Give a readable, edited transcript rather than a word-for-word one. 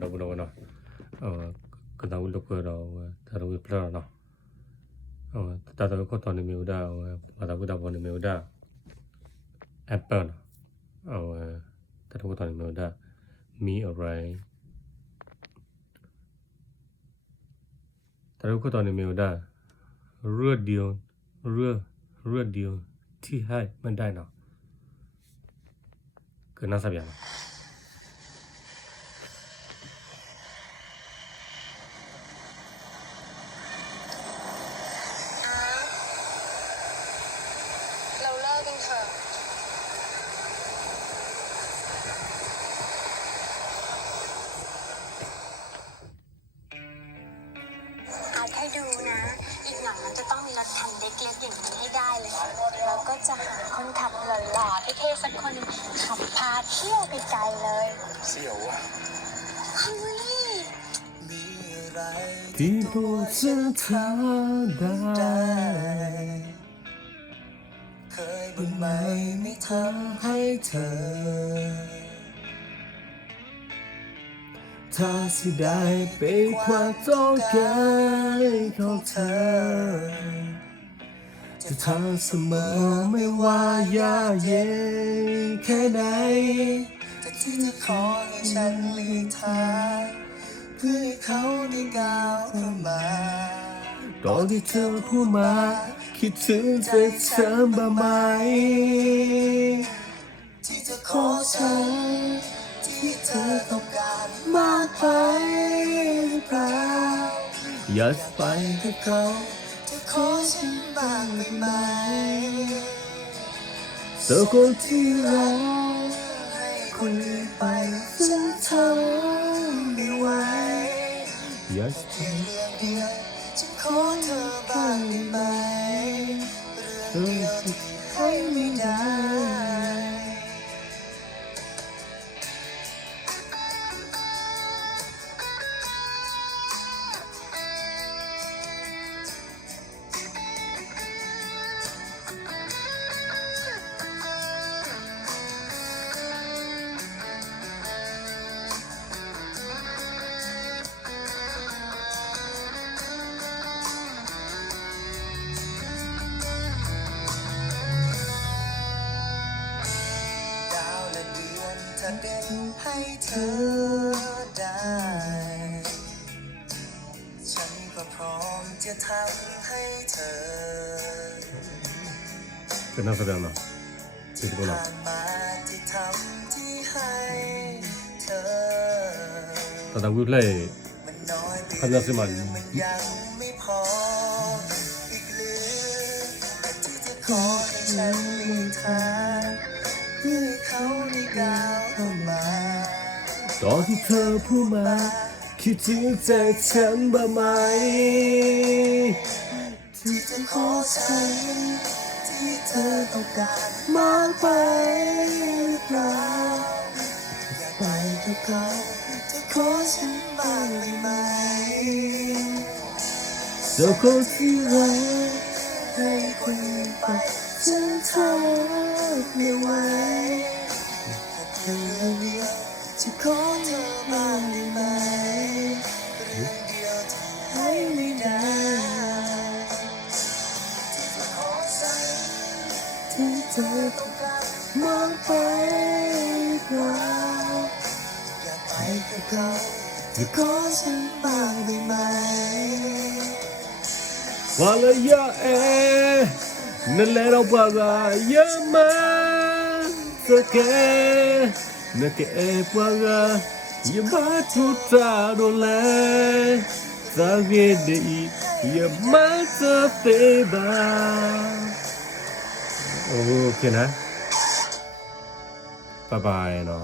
da bulo no kada ulo ko ro ta ro pla no ta ta ko to ni mi uda ma ta buda bo ni mi uda apple ta ko to ni mi uda mi alright ta ko to ni mi uda radio ti hai man dai no ke na sa bia no เราเลิกกันเถอะอาแค่ดูนะ อีกหน่อยมันจะต้องมีรถคันเล็กๆอย่างนี้ให้ได้เลยแล้วก็จะหาคนขับหล่อๆเท่ๆสักคนขับพาเที่ยวไปไกลเลยเสี่ยวอ่ะเฮ้ยที่ตัวจะทำได้เคยบ้างไหมไม่ทำให้เธอถ้าสิได้เป็นความต้องการของเธอจะทำเสมอไม่ว่ายากเย็นแค่ไหนแต่ที่จะขอให้ฉันหลีกทางเพื่อให้เขาได้ก้าวเข้ามาตอนที่เธอพูดมาคิดถึงแต่ฉันบ้างไหมที่จะขอฉันที่เธอต้องการมากไปหรือเปล่าอยากไปกับเขาจะขอฉันบ้างได้ไหมเธอคนที่รักให้คนอื่นไปฉันทำไม่ไหวอยากเพียงเรื่องเดียวฉันขอเธอบ้างได้ไหมเรื่องเดียวที่ให้ไม่ได้ถ้าเด่นให้เธอได้ฉันก็พร้อมจะทำให้เธอ ke na sa bia no ti ko no ผ่านมาที่ทำที่ให้เธอ ta ta wi play มันน้อยไป kan na si man มันยังไม่พออีกหรือที่จะขอให้ฉันมีทางเพื่อให้เขาได้ก้าวเข้ามาตอนที่เธอพูดมาคิดถึงใจฉันบ้างไหมที่จะขอฉันที่เธอต้องการมากไปหรือเปล่าอยากไปกับเขาจะขอฉันบ้างได้ไหมเธอคนที่รักให้คนอื่นไปฉันทำไม่ไหวแค่เรื่องเดียวจะขอเธอบ้างได้ไหมเรื่องเดียวที่ให้ไม่ได้ที่จะขอฉันที่เธอต้องการมองไปเปล่าอยากไปกับเขาจะขอฉันบ้างได้ไหม wala ya na le ro ba ga ya ma sa ke na ke pa ga ya ba tu ta do le sa ge de ya ma sa te ba okay na bye bye no